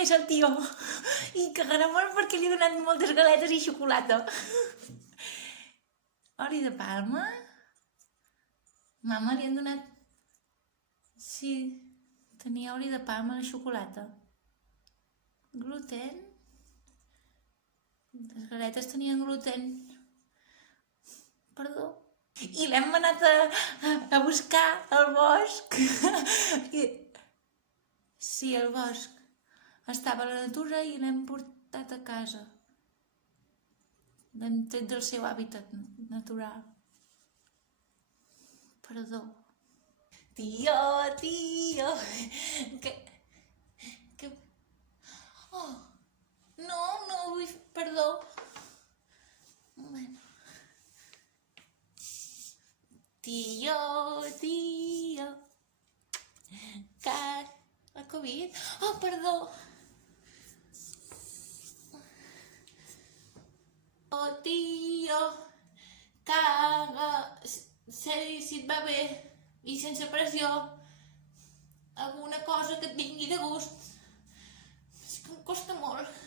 És el tio. I cagarà molt perquè li he donat moltes galetes i xocolata. Oli de palma? Mama, li han donat... Sí, tenia oli de palma a la xocolata. Gluten? Les galetes tenien gluten. Perdó. I l'hem anat a buscar al bosc. Sí, al bosc. Estava a la natura i l'hem portat a casa. L'hem tret del seu hàbitat natural. Perdó. Tio, tio. Que... Oh, no vull... Perdó. Bueno. Tio, tio. La Covid? Oh, perdó. Oh, tio. Caga. Si et va bé i sense pressió, alguna cosa que et vingui de gust. És que em costa molt.